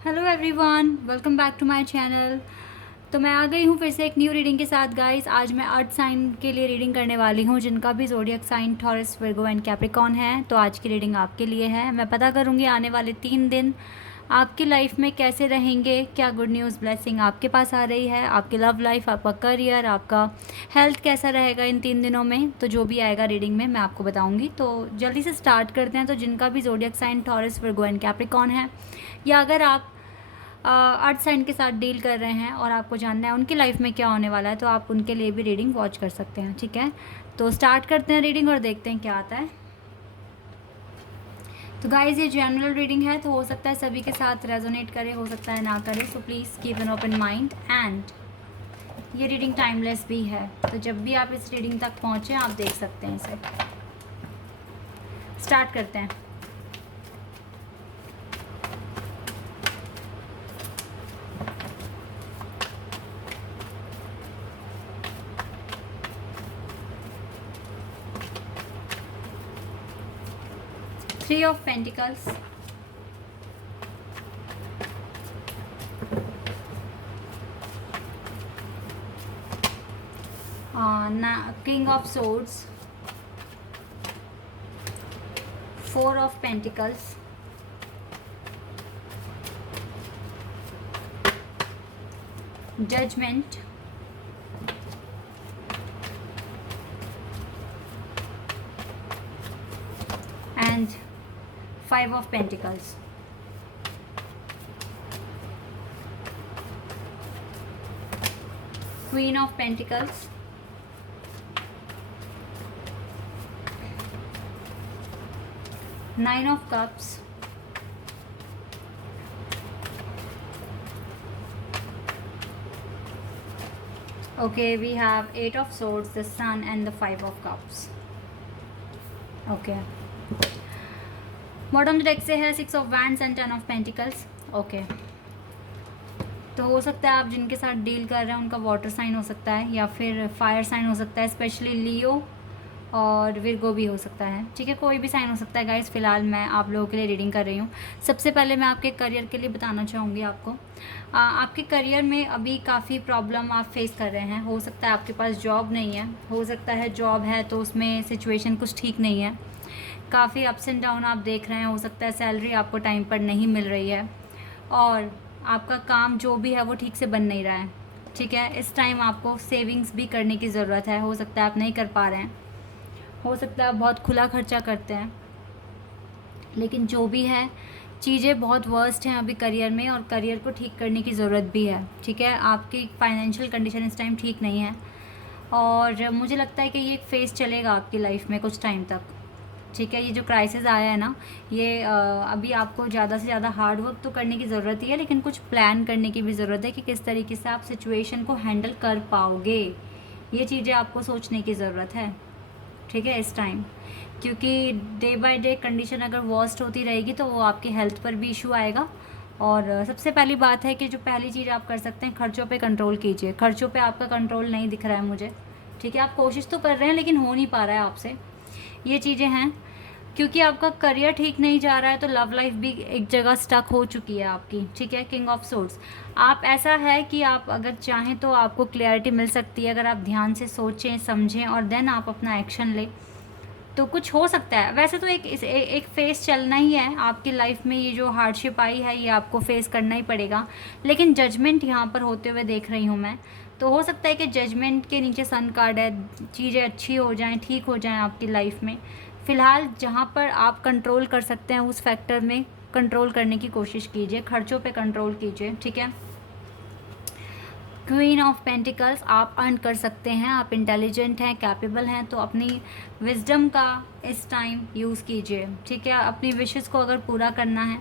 Hello everyone, welcome back to my channel. तो मैं आ गई हूँ फिर से एक न्यू रीडिंग के साथ गाइस। आज मैं अर्थ साइन के लिए रीडिंग करने वाली हूँ, जिनका भी zodiac sign Taurus, Virgo and Capricorn है। तो आज की रीडिंग आपके लिए है। मैं पता करूँगी आने वाले 3 दिन आपकी लाइफ में कैसे रहेंगे, क्या गुड न्यूज़ ब्लेसिंग आपके पास आ रही है, आपकी लव लाइफ, आपका करियर, आपका हेल्थ कैसा रहेगा इन 3 दिनों में। तो जो भी आएगा रीडिंग में मैं आपको बताऊंगी। तो जल्दी से स्टार्ट करते हैं। तो जिनका भी zodiac sign Taurus, Virgo and Capricorn है, या अगर आप अर्थ साइन के साथ डील कर रहे हैं और आपको जानना है उनकी लाइफ में क्या होने वाला है, तो आप उनके लिए भी रीडिंग वॉच कर सकते हैं। ठीक है, तो स्टार्ट करते हैं रीडिंग और देखते हैं क्या आता है। तो गाइज ये जनरल रीडिंग है, तो हो सकता है सभी के साथ रेजोनेट करे, हो सकता है ना करे। So please keep an open mind. And ये रीडिंग टाइमलेस भी है, तो जब भी आप इस रीडिंग तक पहुँचे आप देख सकते हैं इसे। स्टार्ट करते हैं। Three of Pentacles, King of Swords, Four of Pentacles, Judgment, and Five of Pentacles. Queen of Pentacles, Nine of Cups, okay, we have Eight of Swords, the Sun, and the Five of Cups. Okay, bottom deck से है six of wands and 10 of pentacles. Okay, तो हो सकता है आप जिनके साथ deal कर रहे हैं उनका वाटर साइन हो सकता है या फिर फायर साइन हो सकता है, स्पेशली लियो और विर्गो भी हो सकता है। ठीक है, कोई भी साइन हो सकता है गाइस। फिलहाल मैं आप लोगों के लिए रीडिंग कर रही हूँ। सबसे पहले मैं आपके करियर के लिए बताना चाहूँगी आपको। आपके करियर में अभी काफ़ी प्रॉब्लम आप फेस कर रहे हैं। हो सकता है आपके पास जॉब नहीं है, हो सकता है जॉब है तो उसमें सिचुएशन कुछ ठीक नहीं है। काफ़ी अप्स एंड डाउन आप देख रहे हैं। हो सकता है सैलरी आपको टाइम पर नहीं मिल रही है और आपका काम जो भी है वो ठीक से बन नहीं रहा है। ठीक है, इस टाइम आपको सेविंग्स भी करने की ज़रूरत है। हो सकता है आप नहीं कर पा रहे हैं, हो सकता है आप बहुत खुला खर्चा करते हैं, लेकिन जो भी है चीज़ें बहुत वर्स्ट हैं अभी करियर में और करियर को ठीक करने की ज़रूरत भी है। ठीक है, आपकी फाइनेंशियल कंडीशन इस टाइम ठीक नहीं है और मुझे लगता है कि ये एक फेज़ चलेगा आपकी लाइफ में कुछ टाइम तक। ठीक है, ये जो क्राइसिस आया है ना, ये अभी आपको ज़्यादा से ज़्यादा हार्ड वर्क तो करने की ज़रूरत ही है, लेकिन कुछ प्लान करने की भी ज़रूरत है कि किस तरीके से आप सिचुएशन को हैंडल कर पाओगे। ये चीज़ें आपको सोचने की ज़रूरत है। ठीक है, इस टाइम, क्योंकि डे बाय डे कंडीशन अगर वर्स्ट होती रहेगी तो वो आपकी हेल्थ पर भी इशू आएगा। और सबसे पहली बात है कि जो पहली चीज़ आप कर सकते हैं, खर्चों पे कंट्रोल कीजिए। खर्चों पे आपका कंट्रोल नहीं दिख रहा है मुझे। ठीक है, आप कोशिश तो कर रहे हैं लेकिन हो नहीं पा रहा है आपसे। ये चीज़ें हैं, क्योंकि आपका करियर ठीक नहीं जा रहा है तो लव लाइफ भी एक जगह स्टक हो चुकी है आपकी। ठीक है, किंग ऑफ सोर्ड्स, आप ऐसा है कि आप अगर चाहें तो आपको क्लैरिटी मिल सकती है अगर आप ध्यान से सोचें समझें और देन आप अपना एक्शन लें तो कुछ हो सकता है। वैसे तो एक फेस चलना ही है आपकी लाइफ में। ये जो हार्डशिप आई है ये आपको फेस करना ही पड़ेगा, लेकिन जजमेंट यहाँ पर होते हुए देख रही हूँ मैं। तो हो सकता है कि जजमेंट के नीचे सन कार्ड है, चीज़ें अच्छी हो जाएं, ठीक हो जाएं आपकी लाइफ में। फ़िलहाल जहाँ पर आप कंट्रोल कर सकते हैं उस फैक्टर में कंट्रोल करने की कोशिश कीजिए, खर्चों पे कंट्रोल कीजिए। ठीक है, क्वीन ऑफ पेंटिकल्स, आप अर्न कर सकते हैं, आप इंटेलिजेंट हैं, कैपेबल हैं, तो अपनी विजडम का इस टाइम यूज़ कीजिए। ठीक है, अपनी विशेस को अगर पूरा करना है,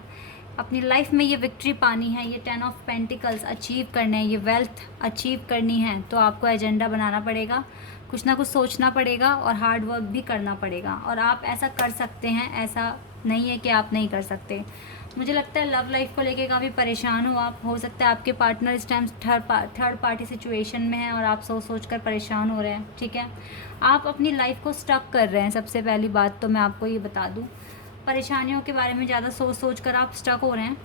अपनी लाइफ में ये विक्ट्री पानी है, ये 10 ऑफ पेंटिकल्स अचीव करने हैं, ये वेल्थ अचीव करनी है, तो आपको एजेंडा बनाना पड़ेगा, कुछ ना कुछ सोचना पड़ेगा और हार्ड वर्क भी करना पड़ेगा। और आप ऐसा कर सकते हैं, ऐसा नहीं है कि आप नहीं कर सकते। मुझे लगता है लव लाइफ को लेके काफ़ी परेशान हो आप। हो सकता है आपके पार्टनर इस टाइम थर्ड पार्टी सिचुएशन में है और आप सोच कर परेशान हो रहे हैं। ठीक है, आप अपनी लाइफ को स्टक कर रहे हैं। सबसे पहली बात तो मैं आपको ये बता दूं, परेशानियों के बारे में ज़्यादा सोच कर आप स्टक हो रहे हैं।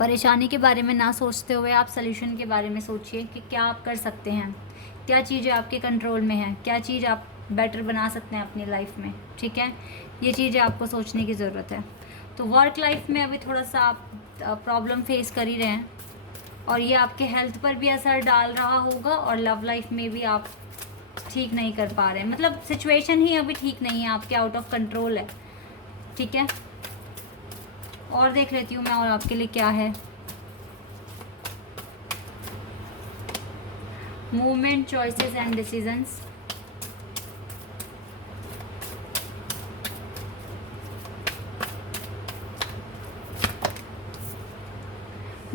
परेशानी के बारे में ना सोचते हुए आप सल्यूशन के बारे में सोचिए कि क्या आप कर सकते हैं, क्या चीज़ें आपके कंट्रोल में हैं, क्या चीज़ आप बेटर बना सकते हैं अपनी लाइफ में। ठीक है, ये चीज़ें आपको सोचने की ज़रूरत है। तो वर्क लाइफ में अभी थोड़ा सा आप प्रॉब्लम फेस कर ही रहे हैं और ये आपके हेल्थ पर भी असर डाल रहा होगा और लव लाइफ में भी आप ठीक नहीं कर पा रहे हैं, मतलब सिचुएशन ही अभी ठीक नहीं है, आपके आउट ऑफ कंट्रोल है। ठीक है, और देख लेती हूँ मैं और आपके लिए क्या है। Movement, choices and decisions.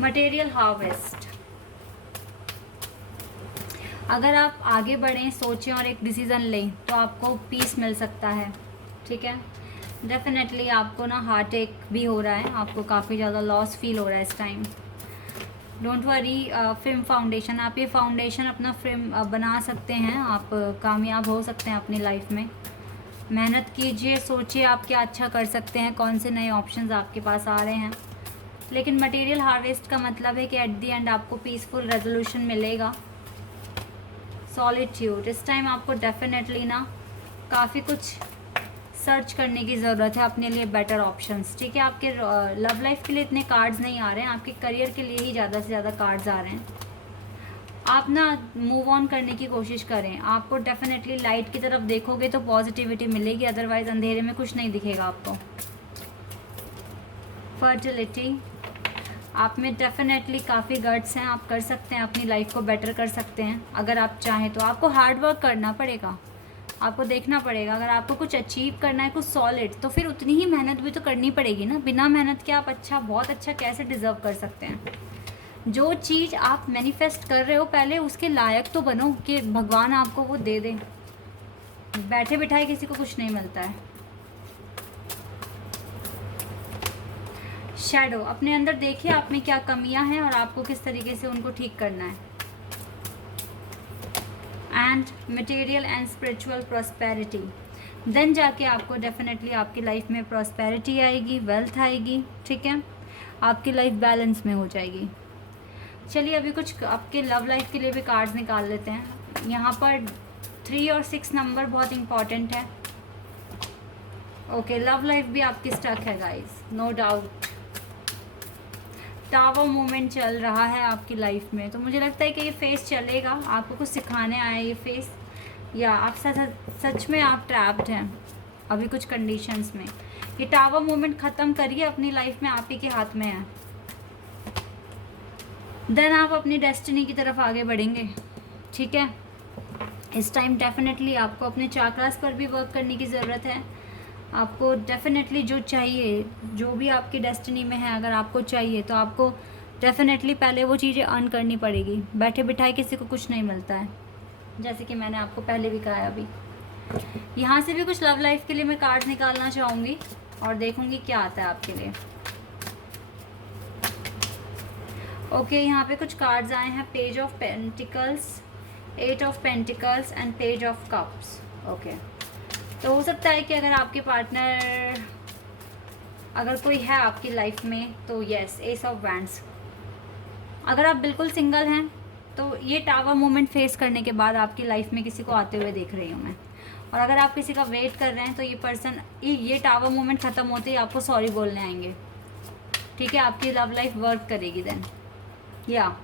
Material harvest. अगर आप आगे बढ़ें, सोचें और एक डिसीज़न लें तो आपको पीस मिल सकता है। ठीक है, डेफिनेटली आपको ना हार्ट अटैक भी हो रहा है, आपको काफ़ी ज़्यादा लॉस फील हो रहा है इस time. Don't worry, film foundation, आप ये फाउंडेशन अपना फिल्म बना सकते हैं, आप कामयाब हो सकते हैं अपनी लाइफ में। मेहनत कीजिए, सोचिए आप क्या अच्छा कर सकते हैं, कौन से नए ऑप्शंस आपके पास आ रहे हैं। लेकिन मटेरियल हार्वेस्ट का मतलब है कि एट दी एंड आपको पीसफुल रेजोल्यूशन मिलेगा। सॉलिट्यूड, इस टाइम आपको डेफिनेटली ना काफ़ी कुछ सर्च करने की ज़रूरत है अपने लिए बेटर ऑप्शंस। ठीक है, आपके लव लाइफ के लिए इतने कार्ड्स नहीं आ रहे हैं, आपके करियर के लिए ही ज़्यादा से ज़्यादा कार्ड्स आ रहे हैं। आप ना मूव ऑन करने की कोशिश करें, आपको डेफिनेटली लाइट की तरफ देखोगे तो पॉजिटिविटी मिलेगी, अदरवाइज अंधेरे में कुछ नहीं दिखेगा आपको। फर्टिलिटी, आप में डेफिनेटली काफ़ी गट्स हैं, आप कर सकते हैं, अपनी लाइफ को बेटर कर सकते हैं अगर आप चाहें तो। आपको हार्ड वर्क करना पड़ेगा, आपको देखना पड़ेगा। अगर आपको कुछ अचीव करना है, कुछ सॉलिड, तो फिर उतनी ही मेहनत भी तो करनी पड़ेगी ना। बिना मेहनत के आप अच्छा, बहुत अच्छा कैसे डिज़र्व कर सकते हैं? जो चीज़ आप मैनिफेस्ट कर रहे हो पहले उसके लायक तो बनो कि भगवान आपको वो दे दें। बैठे बिठाए किसी को कुछ नहीं मिलता है। शैडो, अपने अंदर देखिए आप में क्या कमियां हैं और आपको किस तरीके से उनको ठीक करना है। And material and spiritual prosperity, then जाके आपको डेफिनेटली आपकी लाइफ में प्रॉस्पेरिटी आएगी, वेल्थ आएगी। ठीक है, आपकी लाइफ बैलेंस में हो जाएगी। चलिए अभी कुछ आपके लव लाइफ के लिए भी कार्ड्स निकाल लेते हैं। यहाँ पर 3 और 6 नंबर बहुत इंपॉर्टेंट है। ओके, लव लाइफ भी आपकी स्टक है guys, no doubt. Tower movement चल रहा है आपकी लाइफ में, तो मुझे लगता है कि ये फेस चलेगा, आपको कुछ सिखाने आया ये फेस, या आप सच में आप ट्रैप्ड हैं अभी कुछ कंडीशंस में। ये टावर मूवमेंट ख़त्म करिए, अपनी लाइफ में आप ही के हाथ में है। देन आप अपनी डेस्टिनी की तरफ आगे बढ़ेंगे। ठीक है, इस टाइम डेफिनेटली आपको अपने चाक्रास पर भी वर्क करने की ज़रूरत है। आपको डेफिनेटली जो चाहिए, जो भी आपकी डेस्टिनी में है, अगर आपको चाहिए तो आपको डेफिनेटली पहले वो चीज़ें अर्न करनी पड़ेगी। बैठे बिठाए किसी को कुछ नहीं मिलता है, जैसे कि मैंने आपको पहले भी कहा है। अभी यहाँ से भी कुछ लव लाइफ के लिए मैं कार्ड्स निकालना चाहूँगी और देखूँगी क्या आता है आपके लिए। ओके, यहाँ पे कुछ कार्ड्स आए हैं, page of pentacles, 8 of pentacles and page of cups. Okay, तो हो सकता है कि अगर आपके पार्टनर, अगर कोई है आपकी लाइफ में तो यस, एस ऑफ वैंड्स। अगर आप बिल्कुल सिंगल हैं तो ये टावर मोमेंट फेस करने के बाद आपकी लाइफ में किसी को आते हुए देख रही हूँ मैं। और अगर आप किसी का वेट कर रहे हैं तो ये पर्सन, ये टावर मोमेंट ख़त्म होते ही आपको सॉरी बोलने आएंगे। ठीक है, आपकी लव लाइफ वर्क करेगी देन, या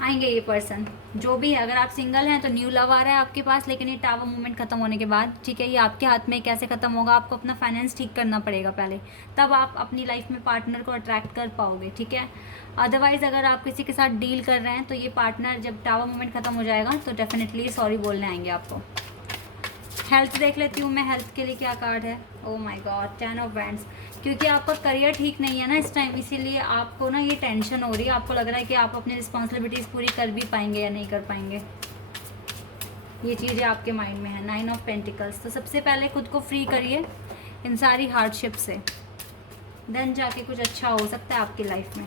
आएंगे ये पर्सन जो भी है। अगर आप सिंगल हैं तो न्यू लव आ रहा है आपके पास, लेकिन ये टावर मूवमेंट खत्म होने के बाद, ठीक है, ये आपके हाथ में कैसे ख़त्म होगा, आपको अपना फाइनेंस ठीक करना पड़ेगा पहले, तब आप अपनी लाइफ में पार्टनर को अट्रैक्ट कर पाओगे। ठीक है, अदरवाइज़ अगर आप किसी के साथ डील कर रहे हैं तो ये पार्टनर जब टावर मूवमेंट खत्म हो जाएगा तो डेफिनेटली सॉरी बोलने आएंगे आपको। हेल्थ देख लेती हूँ मैं, हेल्थ के लिए क्या कार्ड है। Oh my God, 10 of wands. क्योंकि आपका करियर ठीक नहीं है ना इस टाइम, इसीलिए आपको ना ये टेंशन हो रही है। आपको लग रहा है कि आप अपनी रिस्पॉन्सिबिलिटीज़ पूरी कर भी पाएंगे या नहीं कर पाएंगे, ये चीज़ें आपके माइंड में है। 9 ऑफ पेंटिकल्स, तो सबसे पहले खुद को फ्री करिए इन सारी हार्डशिप से, देन जाके कुछ अच्छा हो सकता है आपकी लाइफ में।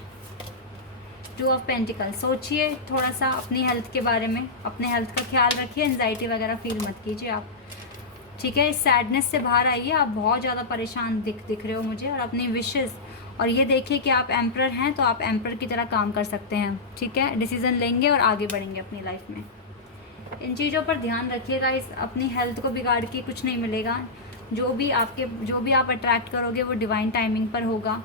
2 ऑफ पेंटिकल्स, सोचिए थोड़ा सा अपनी हेल्थ के बारे में, अपने हेल्थ का ख्याल रखिए, एंजाइटी वगैरह फील मत कीजिए आप। ठीक है, इस सैडनेस से बाहर आइए, आप बहुत ज़्यादा परेशान दिख रहे हो मुझे, और अपनी विशेज़ और ये देखिए कि आप एम्परर हैं तो आप एम्परर की तरह काम कर सकते हैं, ठीक है। डिसीज़न लेंगे और आगे बढ़ेंगे अपनी लाइफ में। इन चीज़ों पर ध्यान रखिएगा। इस अपनी हेल्थ को बिगाड़ के कुछ नहीं मिलेगा। जो भी आप अट्रैक्ट करोगे वो डिवाइन टाइमिंग पर होगा।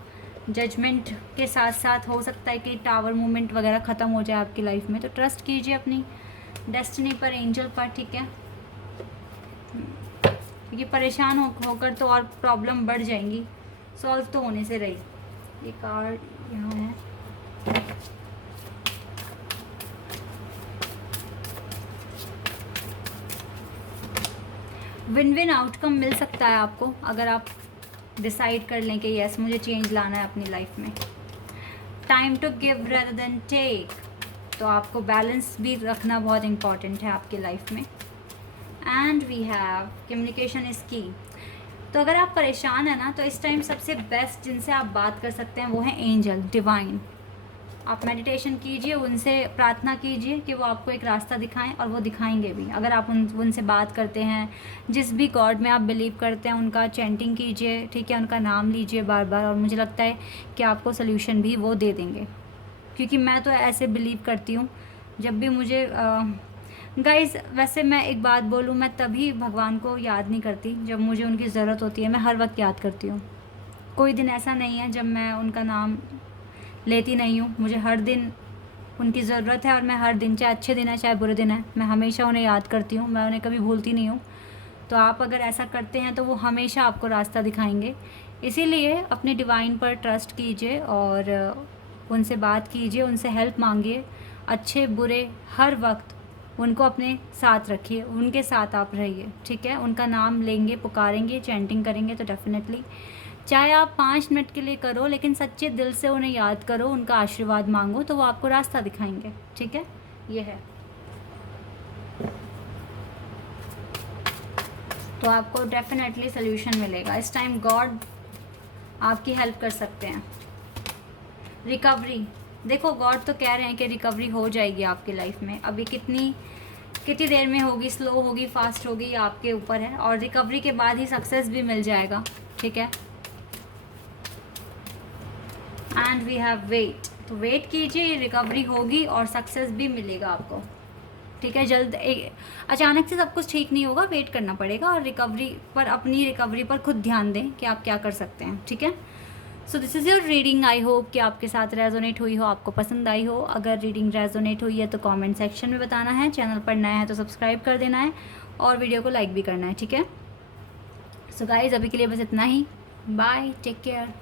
जजमेंट के साथ साथ हो सकता है कि टावर मूवमेंट वगैरह ख़त्म हो जाए आपकी लाइफ में, तो ट्रस्ट कीजिए अपनी डेस्टिनी पर, एंजल पर, ठीक है। क्योंकि परेशान होकर तो और प्रॉब्लम बढ़ जाएंगी, सॉल्व तो होने से रही। ये कार्ड यहाँ है। विन विन आउटकम मिल सकता है आपको अगर आप डिसाइड कर लें कि यस मुझे चेंज लाना है अपनी लाइफ में। Time to give rather than take, तो आपको बैलेंस भी रखना बहुत इम्पॉर्टेंट है आपकी लाइफ में। And we have communication is key. तो अगर आप परेशान हैं ना, तो इस टाइम सबसे बेस्ट जिनसे आप बात कर सकते हैं वो है एंजल, डिवाइन। आप मेडिटेशन कीजिए, उनसे प्रार्थना कीजिए कि वो आपको एक रास्ता दिखाएं, और वो दिखाएंगे भी। अगर आप उनसे बात करते हैं, जिस भी गॉड में आप बिलीव करते हैं उनका चैंटिंग कीजिए, ठीक है, उनका नाम लीजिए बार बार, और मुझे लगता है कि आपको सोल्यूशन भी वो दे देंगे। क्योंकि मैं तो ऐसे बिलीव करती हूँ। जब भी मुझे गाइज़, वैसे मैं एक बात बोलूँ, मैं तभी भगवान को याद नहीं करती जब मुझे उनकी ज़रूरत होती है। मैं हर वक्त याद करती हूँ। कोई दिन ऐसा नहीं है जब मैं उनका नाम लेती नहीं हूँ। मुझे हर दिन उनकी ज़रूरत है, और मैं हर दिन, चाहे अच्छे दिन है चाहे बुरे दिन है, मैं हमेशा उन्हें याद करती हूँ। मैं उन्हें कभी भूलती नहीं हूँ। तो आप अगर ऐसा करते हैं तो वो हमेशा आपको रास्ता दिखाएंगे। इसीलिए अपने डिवाइन पर ट्रस्ट कीजिए और उनसे बात कीजिए, उनसे हेल्प मांगिए। अच्छे बुरे हर वक्त उनको अपने साथ रखिए, उनके साथ आप रहिए, ठीक है। उनका नाम लेंगे, पुकारेंगे, चैंटिंग करेंगे, तो डेफिनेटली, चाहे आप 5 मिनट के लिए करो, लेकिन सच्चे दिल से उन्हें याद करो, उनका आशीर्वाद मांगो, तो वो आपको रास्ता दिखाएंगे, ठीक है। ये है, तो आपको डेफिनेटली सोल्यूशन मिलेगा। इस टाइम गॉड आपकी हेल्प कर सकते हैं। रिकवरी, देखो गॉड तो कह रहे हैं कि रिकवरी हो जाएगी आपकी लाइफ में। अभी कितनी देर में होगी, स्लो होगी, फास्ट होगी, ये आपके ऊपर है। और रिकवरी के बाद ही सक्सेस भी मिल जाएगा, ठीक है। एंड वी हैव वेट, तो वेट कीजिए, ये रिकवरी होगी और सक्सेस भी मिलेगा आपको, ठीक है। अचानक से सब कुछ ठीक नहीं होगा, वेट करना पड़ेगा। और अपनी रिकवरी पर खुद ध्यान दें कि आप क्या कर सकते हैं, ठीक है। So this is your reading. I hope कि आपके साथ रेजोनेट हुई हो, आपको पसंद आई हो। अगर रीडिंग रेजोनेट हुई है तो कमेंट सेक्शन में बताना है। चैनल पर नया है तो सब्सक्राइब कर देना है, और वीडियो को लाइक भी करना है, ठीक है। सो गाइज़, अभी के लिए बस इतना ही। Bye, take care.